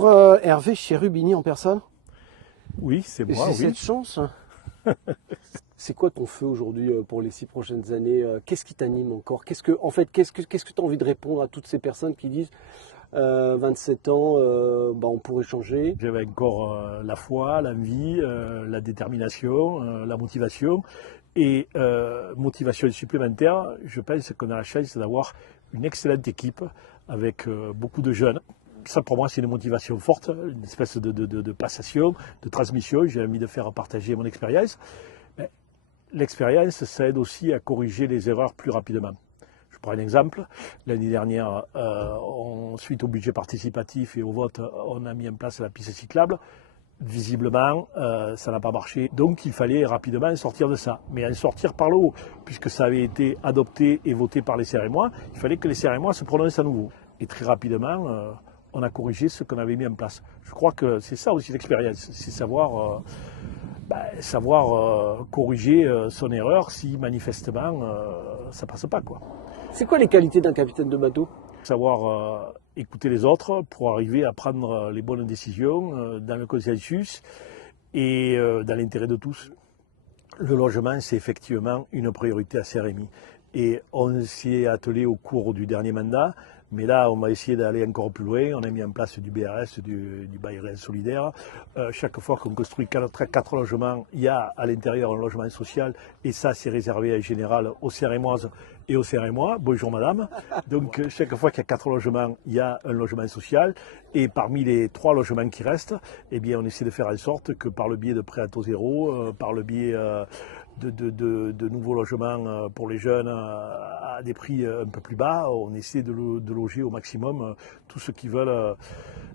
Bonjour Hervé Cherubini en personne. Oui, c'est moi, J'ai oui. cette chance. C'est quoi ton feu aujourd'hui pour les 6 prochaines années? Qu'est-ce qui t'anime encore? Qu'est-ce que tu as envie de répondre à toutes ces personnes qui disent 27 ans, on pourrait changer? J'avais encore la foi, l'envie, la détermination, la motivation. Et motivation supplémentaire, je pense qu'on a la chance d'avoir une excellente équipe avec beaucoup de jeunes. Ça, pour moi, c'est une motivation forte, une espèce de passation, de transmission. J'ai envie de faire partager mon expérience. L'expérience, ça aide aussi à corriger les erreurs plus rapidement. Je prends un exemple. L'année dernière, suite au budget participatif et au vote, on a mis en place la piste cyclable. Visiblement, ça n'a pas marché. Donc, il fallait rapidement sortir de ça. Mais en sortir par le haut, puisque ça avait été adopté et voté par les CRMOA, il fallait que les CRMOA se prononcent à nouveau. Et très rapidement, on a corrigé ce qu'on avait mis en place. Je crois que c'est ça aussi l'expérience, c'est savoir corriger son erreur si manifestement ça passe pas, quoi. C'est quoi les qualités d'un capitaine de bateau? Savoir écouter les autres pour arriver à prendre les bonnes décisions dans le consensus et dans l'intérêt de tous. Le logement, c'est effectivement une priorité à CRMI. Et on s'y est attelé au cours du dernier mandat, mais là, on va essayer d'aller encore plus loin. On a mis en place du BRS, du bail réel solidaire. Chaque fois qu'on construit 4 logements, il y a à l'intérieur un logement social, et ça, c'est réservé en général aux CRMoises et aux CRMois. Bonjour madame. Donc, chaque fois qu'il y a 4 logements, il y a un logement social. Et parmi les 3 logements qui restent, eh bien, on essaie de faire en sorte que par le biais de prêts à taux zéro, par le biais de nouveaux logements pour les jeunes à des prix un peu plus bas, on essaie de loger au maximum tous ceux qui veulent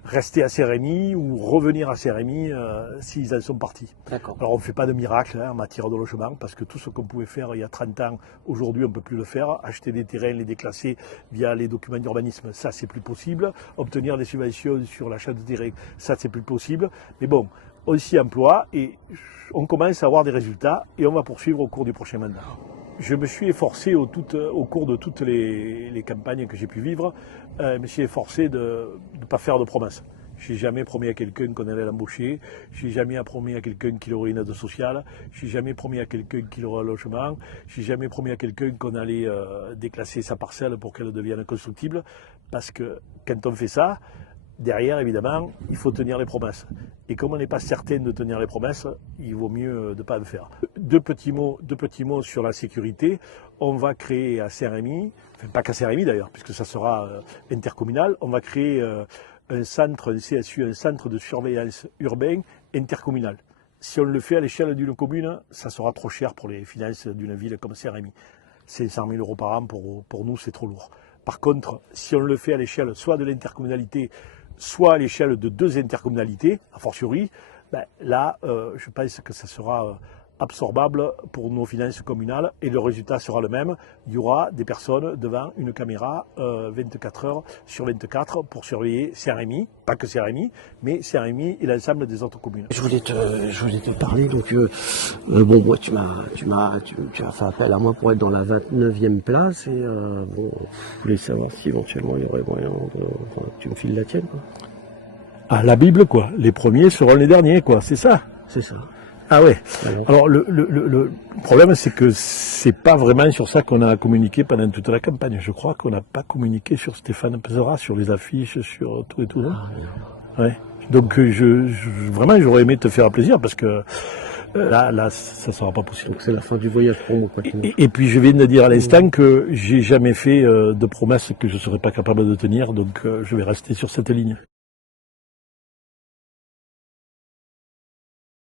rester à CRMI ou revenir à CRMI s'ils en sont partis. D'accord. Alors on ne fait pas de miracle en matière de logement, parce que tout ce qu'on pouvait faire il y a 30 ans, aujourd'hui on ne peut plus le faire. Acheter des terrains, les déclasser via les documents d'urbanisme, ça c'est plus possible. Obtenir des subventions sur l'achat de terrains, ça c'est plus possible. Mais bon, on s'y emploie et on commence à avoir des résultats et on va poursuivre au cours du prochain mandat. Je me suis efforcé au cours de toutes les campagnes que j'ai pu vivre, je me suis efforcé de ne pas faire de promesses. Je n'ai jamais promis à quelqu'un qu'on allait l'embaucher, je n'ai jamais promis à quelqu'un qu'il aurait une aide sociale, je n'ai jamais promis à quelqu'un qu'il aurait un logement, je n'ai jamais promis à quelqu'un qu'on allait déclasser sa parcelle pour qu'elle devienne constructible, parce que quand on fait ça, derrière, évidemment, il faut tenir les promesses. Et comme on n'est pas certain de tenir les promesses, il vaut mieux de ne pas le faire. Deux petits mots sur la sécurité. On va créer à CRMI, enfin pas qu'à CRMI d'ailleurs, puisque ça sera intercommunal, on va créer un centre, un CSU, un centre de surveillance urbain intercommunal. Si on le fait à l'échelle d'une commune, ça sera trop cher pour les finances d'une ville comme CRMI. 500 000 € par an, pour nous, c'est trop lourd. Par contre, si on le fait à l'échelle soit de l'intercommunalité, soit à l'échelle de 2 intercommunalités, a fortiori, là, je pense que ça sera absorbable pour nos finances communales et le résultat sera le même. Il y aura des personnes devant une caméra 24 heures sur 24 pour surveiller CRMI, pas que CRMI, mais CRMI et l'ensemble des autres communes. Je voulais te parler, donc moi tu as fait appel à moi pour être dans la 29e place et je voulais savoir si éventuellement il y aurait moyen que tu me files la tienne, quoi. Ah, la Bible, quoi. Les premiers seront les derniers, quoi. C'est ça. C'est ça. Ah ouais. Alors le problème, c'est que c'est pas vraiment sur ça qu'on a communiqué pendant toute la campagne. Je crois qu'on n'a pas communiqué sur Stéphane Pesera, sur les affiches, sur tout et tout. Ah, ouais. Donc vraiment, j'aurais aimé te faire plaisir parce que là, ça sera pas possible. Donc c'est la fin du voyage pour moi, quoi. Et puis je viens de dire à l'instant que j'ai jamais fait de promesses que je serais pas capable de tenir, donc je vais rester sur cette ligne.